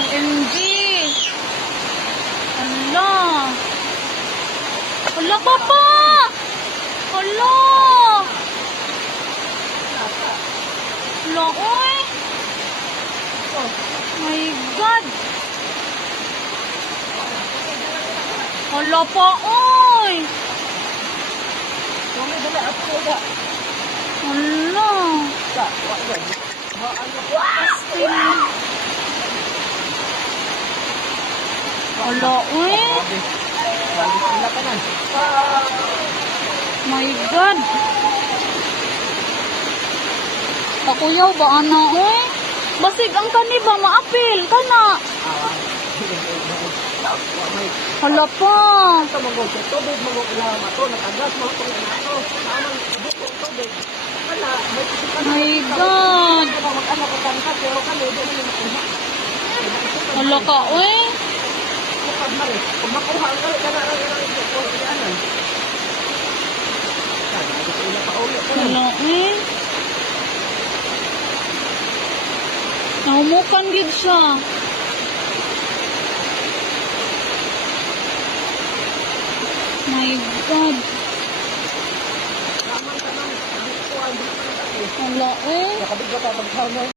OMG. Hala. Hala, papa. Hala. Hala, oy. My God. Hala pa, oy. Hala. Hala, oy. My God. Pakuyaw ba, ana, oy? Basig ang kani ba, maapil ka na. Hala pa. My God. Hala ka, oy. Hala, oy. Nahumukan gid siya. My God. Hala, eh.